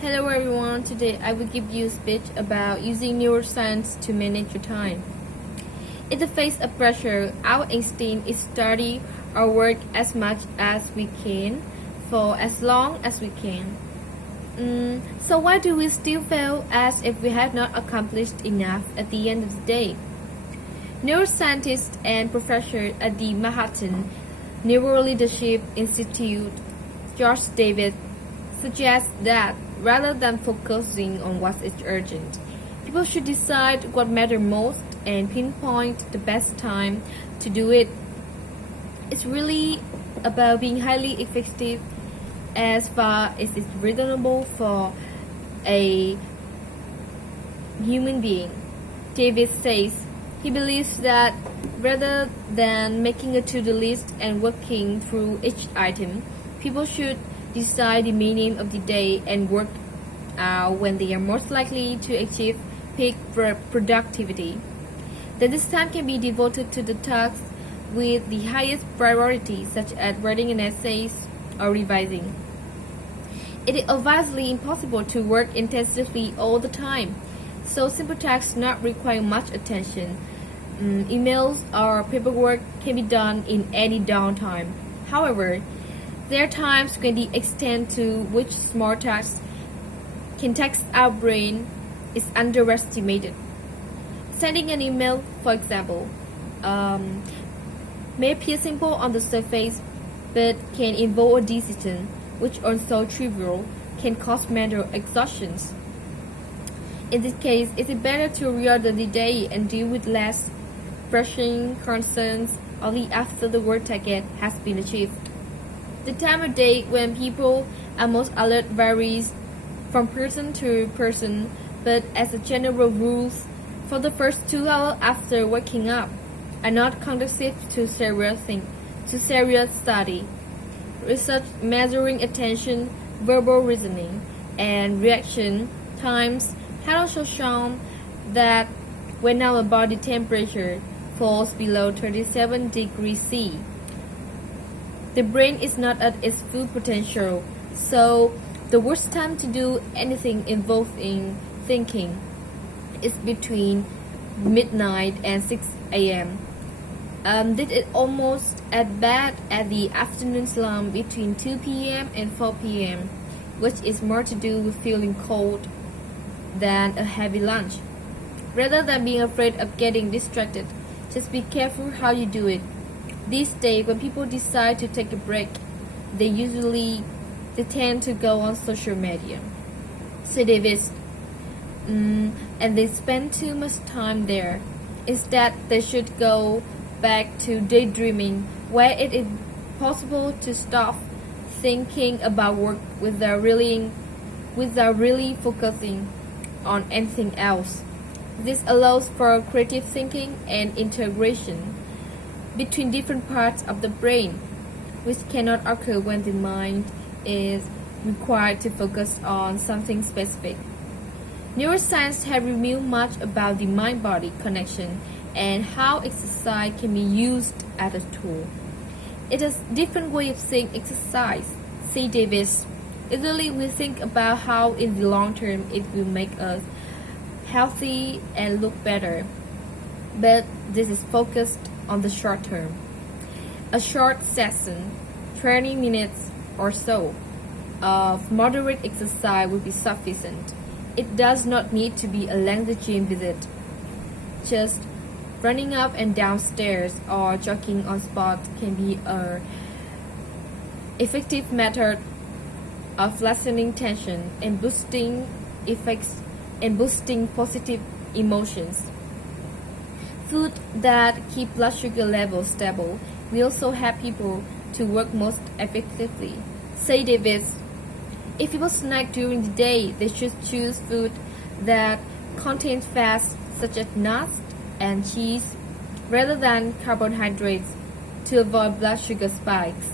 Hello everyone, today I will give you a speech about using neuroscience to manage your time. In the face of pressure, our instinct is to study or work as much as we can for as long as we can. So why do we still feel as if we have not accomplished enough at the end of the day? Neuroscientist and professor at the Manhattan Neuroleadership Institute, George David, suggests that rather than focusing on what is urgent, people should decide what matters most and pinpoint the best time to do it. It's really about being highly effective as far as it's reasonable for a human being. David says he believes that rather than making a to-do list and working through each item, people should decide the meaning of the day and work out when they are most likely to achieve peak productivity. Then this time can be devoted to the tasks with the highest priority, such as writing an essay or revising. It is obviously impossible to work intensively all the time, so simple tasks not require much attention. Emails or paperwork can be done in any downtime. However, there are times when the extent to which small tasks can tax our brain is underestimated. Sending an email, for example, may appear simple on the surface, but can involve a decision which, although trivial, can cause mental exhaustion. In this case, it is better to reorder the day and deal with less pressing concerns only after the work target has been achieved. The time of day when people are most alert varies from person to person, but as a general rule, for the first 2 hours after waking up are not conducive to serious study. Research measuring attention, verbal reasoning, and reaction times has also shown that when our body temperature falls below 37 degrees C, the brain is not at its full potential, so the worst time to do anything involving thinking is between midnight and 6 a.m. This is almost as bad as the afternoon slump between 2 p.m. and 4 p.m., which is more to do with feeling cold than a heavy lunch. Rather than being afraid of getting distracted, just be careful how you do it. These days, when people decide to take a break, they tend to go on social media, say Davis, and they spend too much time there. Instead, they should go back to daydreaming, where it is possible to stop thinking about work without really focusing on anything else. This allows for creative thinking and integration between different parts of the brain, which cannot occur when the mind is required to focus on something specific. Neuroscience has revealed much about the mind-body connection and how exercise can be used as a tool. It is a different way of seeing exercise. C. Davis. Usually we think about how in the long term it will make us healthy and look better, but this is focused on the short term. A short session, 20 minutes or so, of moderate exercise will be sufficient. It does not need to be a lengthy gym visit. Just running up and down stairs or jogging on spot can be an effective method of lessening tension and boosting positive emotions. Food that keep blood sugar levels stable will also help people to work most effectively. Say Davis, if people snack during the day, they should choose food that contains fats such as nuts and cheese rather than carbohydrates to avoid blood sugar spikes.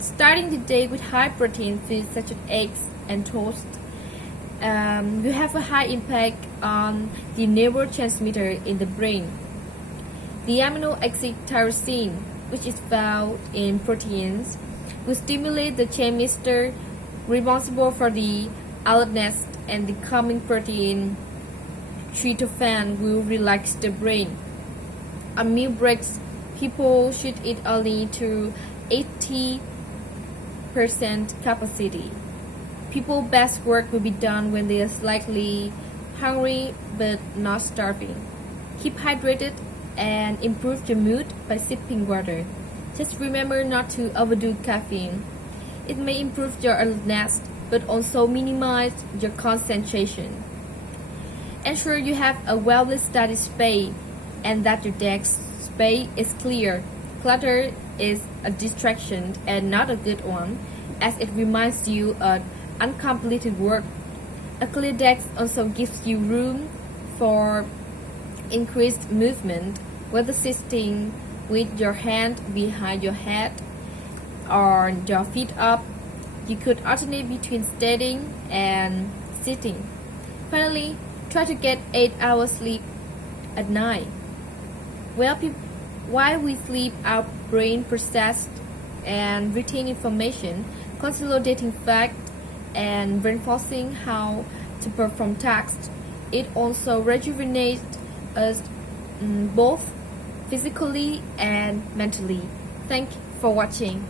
Starting the day with high protein foods such as eggs and toast will have a high impact on the neurotransmitter in the brain. The amino acid tyrosine, which is found in proteins, will stimulate the chemistry responsible for the alertness, and the calming protein tryptophan will relax the brain. On meal breaks, people should eat only to 80% capacity. People's best work will be done when they are slightly hungry but not starving. Keep hydrated and improve your mood by sipping water. Just remember not to overdo caffeine. It may improve your alertness but also minimize your concentration. Ensure you have a well-lit study space and that your desk space is clear. Clutter is a distraction and not a good one, as it reminds you of uncompleted work. A clear desk also gives you room for increased movement, whether sitting with your hand behind your head or your feet up. You could alternate between standing and sitting. Finally, try to get 8 hours sleep at night. While we sleep, our brain processes and retain information, consolidating facts and reinforcing how to perform tasks. It also rejuvenates us both physically and mentally. Thank you for watching.